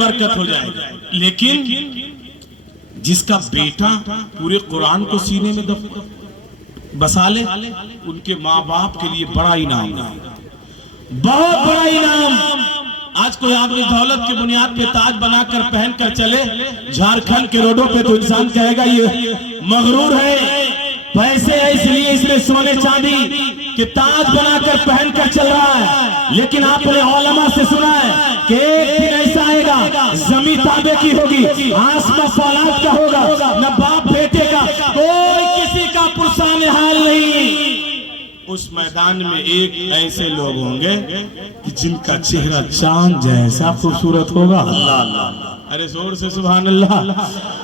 برکت ہو جائے گا. لیکن جس کا بیٹا پورے قرآن کو سینے میں بسا لے ان کے ماں باپ کے لیے بڑا انعام ہے, بہت بڑا انعام. آج کوئی آدمی دولت کی بنیاد پہ تاج بنا کر پہن کر چلے جھارکھنڈ کے روڈوں پہ تو انسان کہے گا یہ مغرور ہے, پیسے ہے اس لیے اس نے سونے چاندی کہ تاج بنا کر پہن کر چل رہا ہے. لیکن آپ نے علماء سے سنا ہے کہ ایک دن ایسا آئے گا زمین تانبے کی ہوگی, آسمان فولاد کا ہوگا, نہ باپ بیٹے کا, کوئی کسی کا پرسان حال نہیں. اس میدان میں ایک ایسے لوگ ہوں گے کہ جن کا چہرہ چاند جیسا خوبصورت ہوگا. ارے زور سے سبحان اللہ.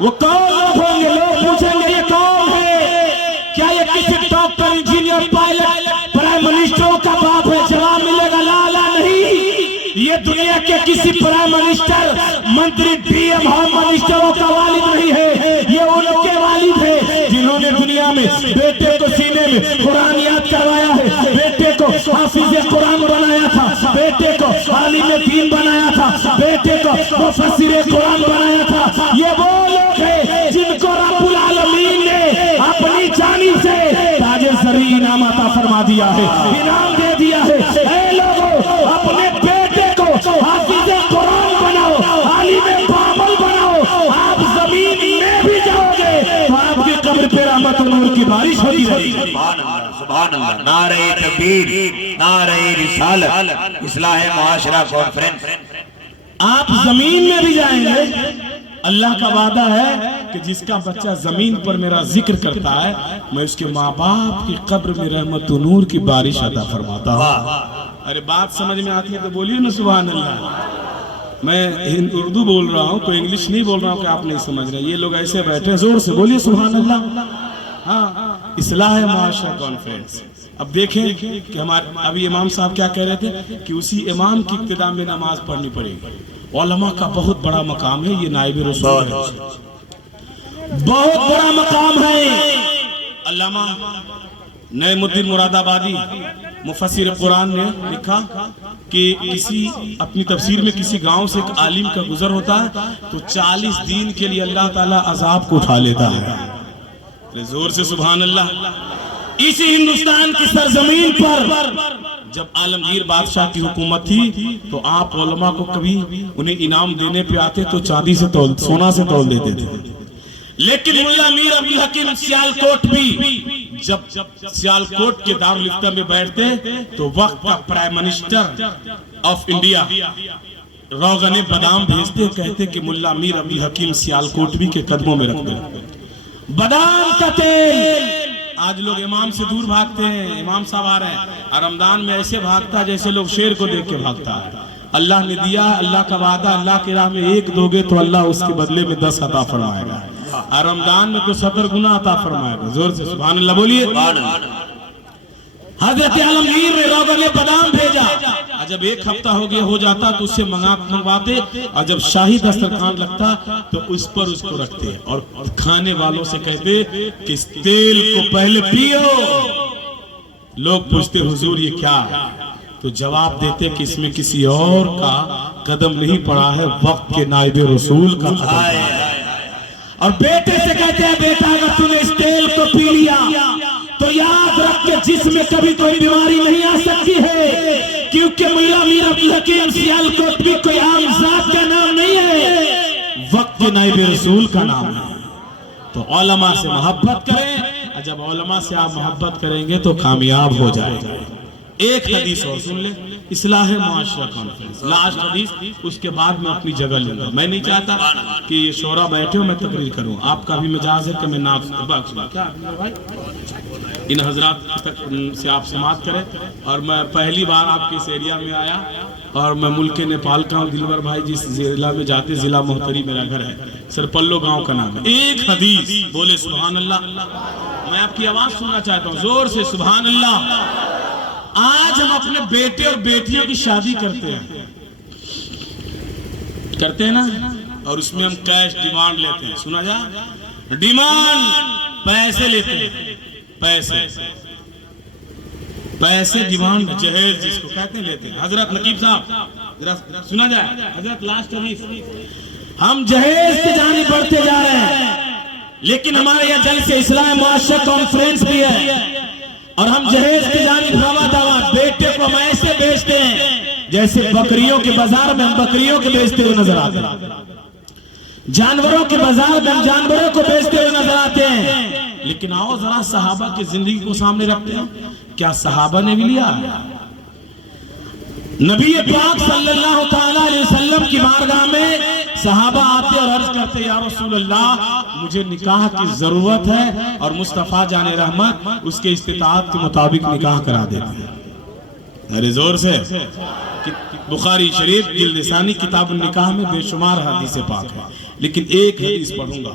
وہ کون لوگ ہوں گے؟ لوگ پوچھیں گے یہ کون ہے؟ کیا یہ کسی ڈاکٹر, انجینئر, پائلٹ, پرائم منسٹروں کا باپ ہے؟ جواب ملے گا لا لا نہیں. یہ دنیا کے کسی پرائم منسٹر, منتری, پی ایم, ہوم منسٹروں کا والد نہیں ہے. یہ ان کے والد ہے جنہوں نے دنیا میں بیٹے کو سینے میں قرآن یاد کروایا ہے, بیٹے کو حافظ قرآن بنایا تھا, بیٹے کو عالم دین بنایا تھا, بیٹے کو مفسر قرآن بنایا تھا. یہ وہ لوگ ہیں جن کو رب العالمین نے اپنی جانب سے تاج زرعی انعام عطا فرما دیا ہے, انعام دے دیا ہے. اے لوگوں, اپنے بیٹے کو حافظ قرآن بناؤ, عالم بامل بناؤ. آپ زمین میں بھی جاؤ گے تو آپ کی قبر پہ رحمت و نور کی بارش ہوتی رہے گی. سبحان اللہ. نعرہ تکبیر, نعرہ رسالت, اصلاح معاشرہ کانفرنس. آپ زمین میں بھی جائیں گے, اللہ کا وعدہ ہے کہ جس کا بچہ زمین پر میرا ذکر کرتا ہے میں اس کے ماں باپ کی قبر میں رحمت و نور کی بارش عطا فرماتا ہوں. ارے بات سمجھ میں آتی ہے تو بولیے نا سبحان اللہ. میں اردو بول رہا ہوں, کوئی انگلش نہیں بول رہا ہوں کہ آپ نہیں سمجھ رہے. یہ لوگ ایسے بیٹھے ہیں, زور سے بولیے سبحان اللہ. ہاں, اصلاح معاشرہ کانفرنس. اب دیکھیں کہ ہمارے ابھی امام صاحب کیا کہہ رہے تھے کہ اسی امام کی ابتدا میں نماز پڑھنی پڑے گی. علماء کا بہت بڑا مقام ہے, یہ نائب رسول ہے, بہت بڑا مقام ہے. علامہ نعیم الدین مراد آبادی مفسر قرآن نے لکھا کہ کسی اپنی تفسیر میں کسی گاؤں سے ایک عالم کا گزر ہوتا ہے تو 40 دن کے لیے اللہ تعالیٰ عذاب کو اٹھا لیتا ہے. زور سے سبحان اللہ. اسی ہندوستان کی سرزمین پر جب عالمگیر بادشاہ کی حکومت تھی تو آپ علماء کو کبھی انہیں انعام دینے پہ آتے تو چاندی سے تول, سونا سے تول دیتے تھے. لیکن ملا میر عبدالحکیم سیالکوٹ بھی جب سیالکوٹ کے دارالفتہ میں بیٹھتے تو وقت کا پرائم منسٹر آف انڈیا روغن بادام بھیجتے, کہتے کہ ملا میر عبدالحکیم سیالکوٹوی کے قدموں میں رکھ دیں بادام کا تیل. آج لوگ امام سے دور بھاگتے ہیں, امام صاحب آ رہے ہیں, اور رمضان میں ایسے بھاگتا جیسے لوگ شیر کو دیکھ کے بھاگتا ہے. اللہ نے دیا, اللہ کا وعدہ, اللہ کی راہ میں 1 دو گے تو اللہ اس کے بدلے میں 10 عطا فرمائے گا, اور رمضان میں تو 70 گنا عطا فرمائے گا. زور سے سبحان اللہ بولیے. حضرت عالمگیر نے روغن بادام بھیجا, جب 1 ہفتہ ہو جاتا تو اس سے منگواتے, اور جب شاہی دسترخوان لگتا تو اس پر اس کو رکھتے اور کھانے والوں سے کہتے کہ اس تیل کو پہلے پیو. لوگ پوچھتے حضور یہ کیا ہے, تو جواب دیتے کہ اس میں کسی اور کا قدم نہیں پڑا ہے, وقت کے نائب رسول کا قدم ہے. اور بیٹے سے کہتے ہیں بیٹا اگر تُو نے اس تیل کو پی لیا تو یاد رکھ کے جسم میں کبھی کوئی بیماری نہیں آ سکتی ہے, کیونکہ ملا میر عبدالحکیم سیالکوٹوی کوئی عام ذات کا نام نہیں ہے, وقت کے نائب رسول کا نام ہے. تو علماء سے محبت کریں, اور جب علماء سے آپ محبت کریں گے تو کامیاب ہو جائے گا. ایک حدیث اور سن لیں, اصلاح معاشرہ کانفرنس, لاسٹ حدیث, اس کے بعد میں اپنی جگہ لوں گا. میں نہیں چاہتا کہ یہ شورا بیٹھے ہو میں تقریر کروں, آپ کا بھی مجاز ہے کہ میں ان حضرات سے آپ سماعت کریں. اور میں پہلی بار آپ کے اس ایریا میں آیا, اور میں ملک نیپال کا ہوں. دلور بھائی جس ضلع میں جاتے, ضلع محتری میرا گھر ہے, سرپلو گاؤں کا نام ہے. ایک حدیث بولے سبحان اللہ. میں آپ کی آواز سننا چاہتا ہوں, زور سے سبحان اللہ. آج ہم اپنے بیٹے اور بیٹیوں کی شادی کرتے ہیں نا, اور اس میں ہم کیش ڈیمانڈ لیتے ہیں. سنا جا, ڈیمانڈ پیسے لیتے ہیں, پیسے ڈیمانڈ جہیز جس کو کہتے ہیں لیتے ہیں. حضرت نقیب صاحب سنا جائے حضرت لاسٹ حدیث، ہم جہیز کی جانب بڑھتے جا رہے ہیں، لیکن ہمارے یہاں جلسے اصلاح معاشرہ کانفرنس بھی ہے، اور ہم جہیز کی جانب روا دوا بیٹے کو ہم ایسے بیچتے ہیں جیسے بکریوں کے بازار میں ہم بکریوں کے بیچتے ہوئے نظر آتے ہیں، جانوروں کے بازار میں ہم جانوروں کو بیچتے ہوئے نظر آتے ہیں۔ لیکن آؤ ذرا صحابہ کی زندگی کو سامنے رکھتے ہیں، کیا صحابہ نے بھی لیا؟ نبی پاک صلی اللہ تعالیٰ علیہ وسلم کی بارگاہ میں صحابہ آتے اور عرض کرتے یا رسول اللہ مجھے نکاح کی ضرورت ہے، اور مصطفیٰ جان رحمت اس کے استطاعت کے مطابق نکاح کرا دیتے ہیں۔ ارے زور سے، بخاری شریف جلد ثانی کتاب النکاح میں بے شمار حدیث پاک ہے، لیکن ایک حدیث پڑھوں گا۔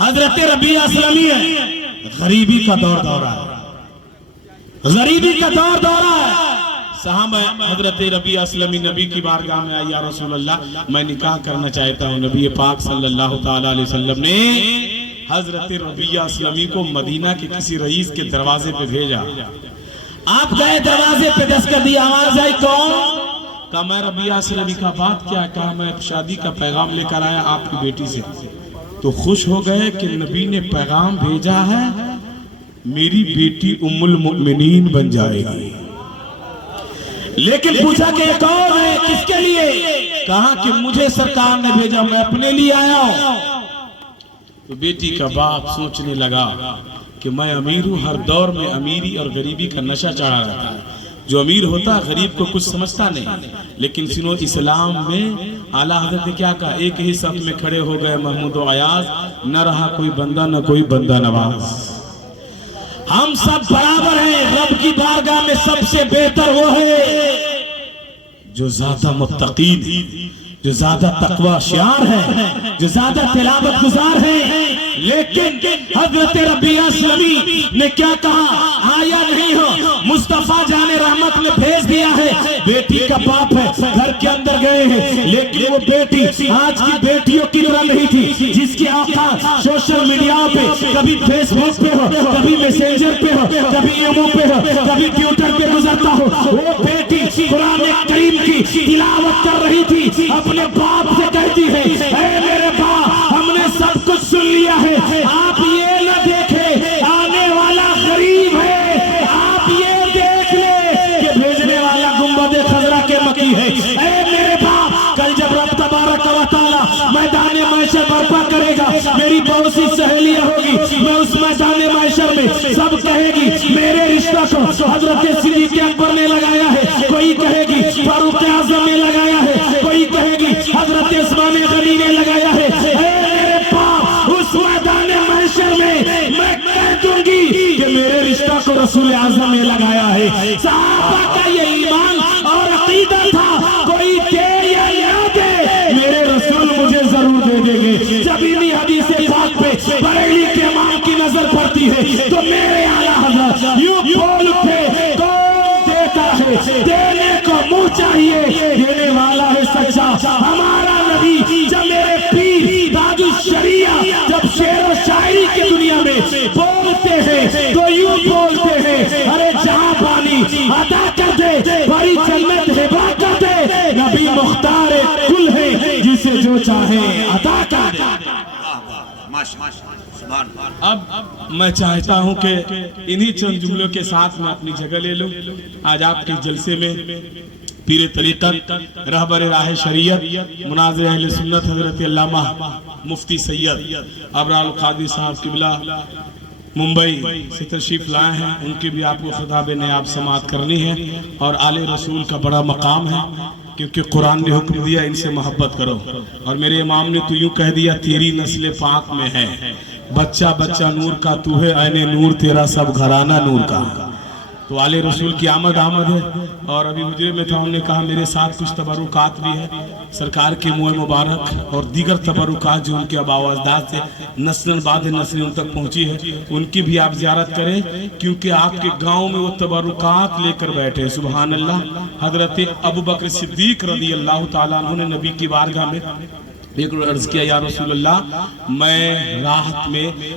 حضرت ربیعہ اسلمی ہے، غریبی کا دور دورہ ہے، غریبی کا دور دورہ ہے۔ صحابہ حضرت ربیعہ اسلمی نبی کی بارگاہ میں آئی، یا رسول اللہ میں نکاح کرنا چاہتا ہوں۔ نبی پاک صلی اللہ تعالیٰ علیہ وسلم نے حضرت ربیعہ اسلمی کو مدینہ کے کسی رئیس کے دروازے پہ بھیجا۔ آپ گئے دروازے پہ، دستک دی، آواز آئی کون؟ کہا میں ربیعہ اسلمی کا بات کیا؟ کہا میں شادی کا پیغام لے کر آیا آپ کی بیٹی سے۔ تو خوش ہو گئے کہ نبی نے پیغام بھیجا ہے میری بیٹی ام المؤمنین بن جائے گی۔ لیکن پوچھا کہ ایک اور ہے، کس کے لیے؟ کہا کہ مجھے سرکار نے بھیجا، میں اپنے لیے آیا ہوں۔ تو بیٹی کا باپ سوچنے لگا کہ میں امیر ہوں، ہر دور میں امیری اور غریبی کا نشہ چڑھا رہتا ہے، جو امیر ہوتا غریب کو کچھ سمجھتا نہیں۔ لیکن سنو اسلام میں اعلیٰ حضرت نے کیا کہا؟ ایک ہی صف میں کھڑے ہو گئے محمود و ایاز، نہ رہا کوئی بندہ نہ کوئی بندہ نواز، ہم سب برابر ہیں۔ رب کی بارگاہ میں سب سے بہتر وہ ہے جو زیادہ متقین، جو زیادہ تقوی شعار ہے، جو زیادہ تلاوت گزار ہے۔ لیکن حضرت ربیعہ اسلمی نے کیا کہا؟ آیا نہیں ہو، مصطفیٰ جان رحمت نے بھیج دیا ہے، بیٹی کا باپ ہے، گھر کے اندر گئے ہیں۔ لیکن وہ بیٹی آج کی بیٹیوں کی طرح نہیں تھی، جس کی آقا سوشل میڈیا پہ کبھی فیس بک پہ ہو، کبھی میسنجر پہ ہو، کبھی ایمو پہ ہو، کبھی ٹویٹر پہ گزرتا ہو۔ وہ بیٹی قرآن کریم کی تلاوت کر رہی تھی، اپنے باپ سے کہتی ہے اے میرے باپ ہم نے سب کچھ سن لیا ہے، آپ یہ نہ دیکھیں آنے والا غریب ہے، آپ یہ دیکھ لیں کہ بھیجنے والا گنبد خضرا کے مکی ہے۔ اے میرے باپ کل جب رب تبارک و تعالی میدان محشر برپا کرے گا، میری بہت سی سہیلیاں ہوگی، میں اس میدان محشر میں سب کہے گی میرے رشتہ کو حضرت صدیق اکبر نے لگایا ہے، کوئی کہے گی فاروق اعظم نے لگایا ہے، کوئی کہے گی حضرت عثمان غنی نے لگایا ہے۔ اے میرے باپ اس میدان محشر میں میں کہہ دوں گی کہ میرے رشتہ کو رسول اعظم نے لگایا ہے۔ صحابہ کا یہ ایمان اور عقیدہ تھا، کوئی دے یا نہ دے میرے رسول مجھے ضرور دے دیں گے۔ جب انہی حدیث پاک پہ بریلی کے امام کی نظر پڑتی ہے تو میرے اعلیٰ حضرت یوں بول اٹھے کون دیتا ہے؟ دینے کو منہ چاہیے، دینے والا ہے سچا ہمارا نبی۔ جب میرے پیر تاج الشریعہ جب شعر و شاعری کی دنیا میں بولتے ہیں تو یوں بولتے ہیں ارے جہاں بانی عطا کر دے، بڑی جنت ہبا کر دے، نبی مختار کل ہے جسے جو چاہے عطا کر دے۔ اب میں چاہتا ہوں کہ انہی چند جملوں کے ساتھ میں اپنی جگہ لے لوں۔ آج آپ کے جلسے میں پیر طریقت، رہبر راہ شریعت، مناظر اہل سنت حضرت علامہ مفتی سید ابرار القادری صاحب قبلہ ممبئی سے تشریف لائے ہیں، ان کی بھی آپ کو خطاب نیاب سماعت کرنی ہے۔ اور آل رسول کا بڑا مقام ہے، کیونکہ قرآن نے حکم دیا ان سے محبت کرو، اور میرے امام نے تو یوں کہہ دیا تیری نسل پاک میں ہے، بچہ بچہ نور کا تو ہے، عین نور تیرا سب گھرانہ نور کا۔ تو آل رسول کی آمد ہے، اور ابھی حجرے میں تھا، انہوں نے کہا میرے ساتھ کچھ تبرکات بھی ہے، سرکار کے منہ مبارک اور دیگر تبرکات جو ان کے آباء و اجداد سے نسل بعد نسل ان تک پہنچی ہے، ان کی بھی آپ زیارت کریں، کیونکہ آپ کے گاؤں میں وہ تبرکات لے کر بیٹھے۔ سبحان اللہ۔ حضرت ابوبکر صدیق رضی اللہ تعالیٰ عنہ نے نبی کی بارگاہ میں ایک عرض کیا یا رسول اللہ میں راحت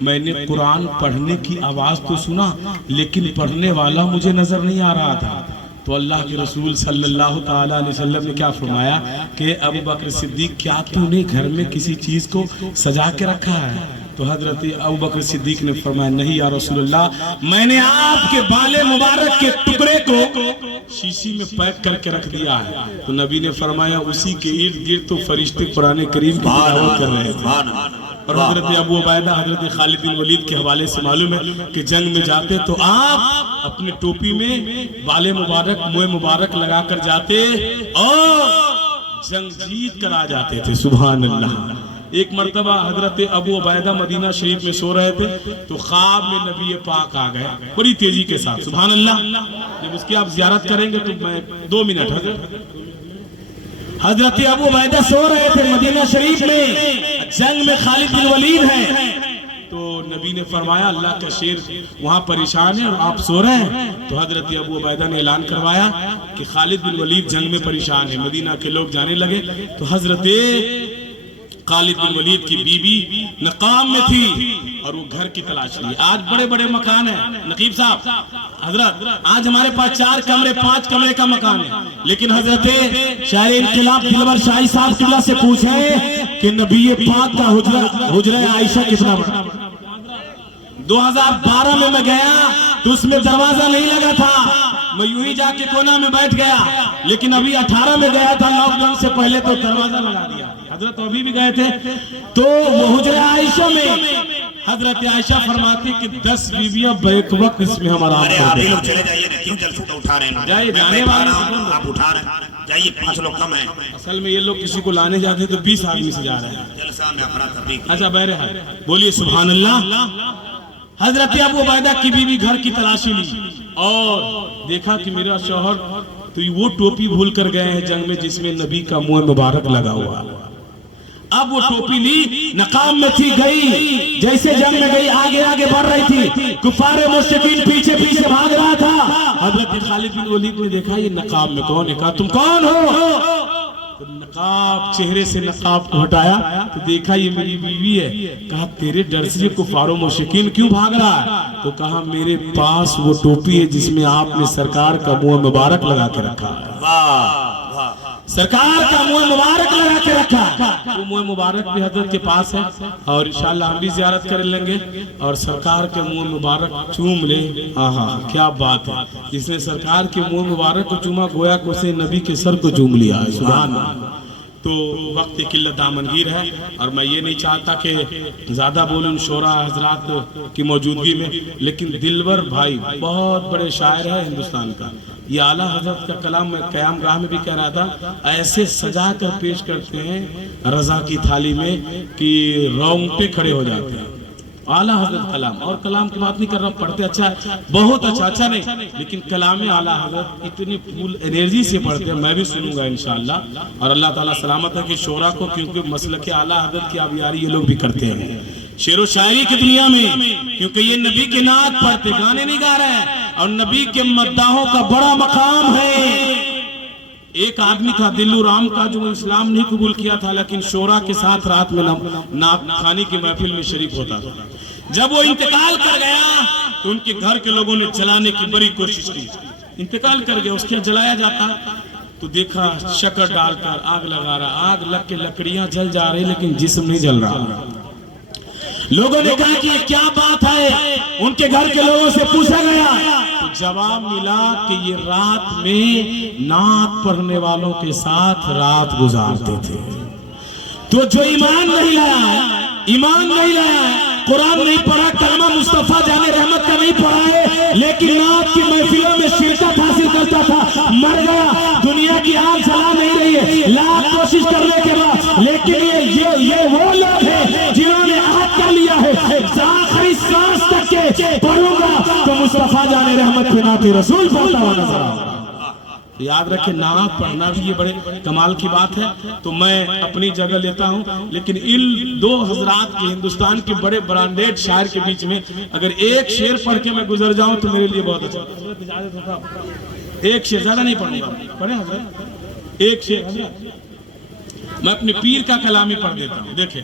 میں نے قرآن پڑھنے کی آواز تو سنا، لیکن پڑھنے والا مجھے نظر نہیں آ رہا تھا۔ تو اللہ کے رسول صلی اللہ تعالیٰ علیہ وسلم نے کیا فرمایا کہ ابو بکر صدیق کیا تو نے گھر میں کسی چیز کو سجا کے رکھا ہے؟ تو حضرت ابو بکر صدیق نے فرمایا نہیں یا رسول اللہ، میں نے آپ کے بال مبارک کے ٹکڑے کو شیشی میں پیک کر کے رکھ دیا ہے۔ تو نبی نے فرمایا اسی کے ارد گرد تو فرشتے قرآن کریم کی تلاوت کر رہے تھے۔ اور حضرت ابو عبیدہ حضرت خالد بن ولید کے حوالے سے معلوم ہے کہ جنگ میں جاتے تو آپ اپنے ٹوپی میں بال مبارک منہ مبارک لگا کر جاتے اور جنگ جیت کر آ جاتے تھے۔ سبحان اللہ۔ ایک مرتبہ حضرت ابو عبیدہ مدینہ شریف میں سو رہے تھے تو خواب میں نبی پاک آ گئے بڑی تیزی کے ساتھ۔ سبحان اللہ۔ جب اس کی آپ زیارت کریں گے تو میں 2 منٹ حضرت ابو عبیدہ سو رہے تھے مدینہ شریف میں، جنگ میں خالد بن ولید ہے، تو نبی نے فرمایا اللہ کا شیر وہاں پریشان ہے اور آپ سو رہے ہیں۔ تو حضرت ابو عبیدہ نے اعلان کروایا کہ خالد بن ولید جنگ میں پریشان ہے۔ مدینہ کے لوگ جانے لگے تو حضرت خالد بن ولید کی بیوی نقام میں تھی اور وہ گھر کی تلاش لی۔ آج بڑے بڑے مکان ہیں نقیب صاحب، حضرت آج ہمارے پاس 4 کمرے 5 کمرے کا مکان ہے، لیکن حضرت شاعر انقلاب دلبر شاہی صاحب قبلہ سے پوچھیں کہ نبی پاک کا حجرہ عائشہ کتنا بڑا؟ 2012 میں گیا تو اس میں دروازہ نہیں لگا تھا، میں یوں ہی جا کے کونا میں بیٹھ گیا، لیکن ابھی 18 میں گیا تھا لاک ڈاؤن سے پہلے تو دروازہ لگا دیا۔ حضرت ابھی بھی گئے تھے تو وہ حجرہ عائشہ میں حضرت عائشہ فرماتی کہ 10 بیویاں بیک وقت اس میں ہمارا آپ کر دیں۔ چلے جائیے نا، کیوں جلسہ اٹھا رہے ہیں؟ جائیے جانے والے آپ اٹھا رہے ہیں، جائیے 5 لوگ کم ہیں۔ اصل میں یہ لوگ کسی کو لانے جاتے تو 20 آدمی سے جا رہے ہیں جلسہ میں افراد تفریق۔ اچھا بہرحال بولیے سبحان اللہ۔ حضرت ابو عبیدہ کی بیوی گھر کی تلاشی لی اور دیکھا کہ میرا شوہر تو وہ ٹوپی بھول کر گئے ہیں جنگ میں جس میں نبی کا منہ مبارک لگا ہوا۔ اب وہ ٹوپی لی، نقاب میں تھی، گئی جیسے جنگ میں گئی آگے آگے بڑھ رہی تھی، کفار مشرکین پیچھے پیچھے بھاگ رہا تھا۔ حضرت خالد بن ولید نے دیکھا یہ نقاب میں کون ہے؟ کہا تم کون ہو؟ تو نقاب چہرے سے نقاب کو ہٹایا تو دیکھا یہ میری بیوی ہے۔ کہا تیرے ڈر سے کفار و مشرکین کیوں بھاگ رہا ہے؟ تو کہا میرے پاس وہ ٹوپی ہے جس میں آپ نے سرکار کا منہ مبارک لگا کے رکھا ہے، سرکار کا منہ مبارک لگا کے رکھا۔ وہ منہ مبارک بھی حضرت کے پاس ہے اور انشاءاللہ ہم بھی زیارت کر لیں گے اور سرکار کے منہ مبارک چوم لیں۔ آہا کیا بات ہے، جس نے سرکار کے منہ مبارک کو چوما گویا کہ اسے نبی کے سر کو چوم لیا ہے۔ سبحان اللہ۔ تو وقت قلت دامنگیر ہے اور میں یہ نہیں چاہتا کہ زیادہ بولوں شورا حضرات کی موجودگی میں، لیکن دلبر بھائی بہت بڑے شاعر ہے ہندوستان کا۔ یہ اعلیٰ حضرت کا کلام میں قیام گاہ میں بھی کہہ رہا تھا، ایسے سجا کر پیش کرتے ہیں رضا کی تھالی میں کہ رونگٹے کھڑے ہو جاتے ہیں۔ اعلیٰ حضرت کلام، اور کلام کی بات نہیں کر رہا، پڑھتے اچھا ہے، بہت اچھا نہیں، لیکن کلام اعلیٰ حضرت اتنی پھول انرجی سے پڑھتے ہیں، میں بھی سنوں گا انشاءاللہ۔ اور اللہ تعالیٰ سلامت ہے کہ شورا کو کیونکہ مسلک اعلیٰ حضرت کی آبیاری یہ لوگ بھی کرتے ہیں شعر و شاعری کی دنیا میں، کیونکہ یہ نبی کے نعت پڑھتے، گانے نہیں گا رہے ہیں، اور نبی کے مداحوں کا بڑا مقام ہے۔ ایک آدمی تھا دلو رام کا جو اسلام نہیں قبول کیا تھا، لیکن شورا کے ساتھ رات میں نعت خوانی کی محفل میں شریک ہوتا تھا۔ جب وہ انتقال کر گیا تو ان کے گھر کے لوگوں نے جلانے کی بڑی کوشش کی، انتقال کر گیا، اس کے جلایا جاتا تو دیکھا شکر ڈال کر آگ لگا رہا، آگ لگ کے لکڑیاں جل جا رہی لیکن جسم نہیں جل رہا۔ لوگوں نے کہا کہ یہ کیا بات ہے، ان کے گھر کے لوگوں سے پوچھا گیا تو جواب ملا کہ یہ رات میں نعت پڑھنے والوں کے ساتھ رات گزارتے تھے۔ تو جو ایمان نہیں لایا، قرآن نہیں پڑھا، کلمہ مصطفیٰ جان رحمت کا نہیں پڑھا ہے، لیکن نعت کی محفلوں میں شرکت حاصل کرتا تھا، مر گیا، دنیا کی آگ جلا نہیں رہی ہے لاکھ کوشش کرنے کے بعد، لیکن یہ وہ لوگ ہیں جنہوں نے عہد کر لیا ہے آخری سانس تک کے پڑھوں گا تو مصطفیٰ جان رحمت پہ نعت رسول پڑھتا ہوا نظر آؤں۔ یاد رکھیں نعت پڑھنا بھی یہ بڑے کمال کی بات ہے۔ تو میں اپنی جگہ لیتا ہوں، لیکن ان 2 حضرات کے ہندوستان کے بڑے برانڈیڈ شاعر کے بیچ میں اگر ایک شعر پڑھ کے میں گزر جاؤں تو میرے لیے بہت اچھا۔ ایک شعر، زیادہ نہیں پڑھوں گا، پڑھیں حضرت ایک شعر، میں اپنے پیر کا کلام ہی پڑھ دیتا ہوں۔ دیکھیں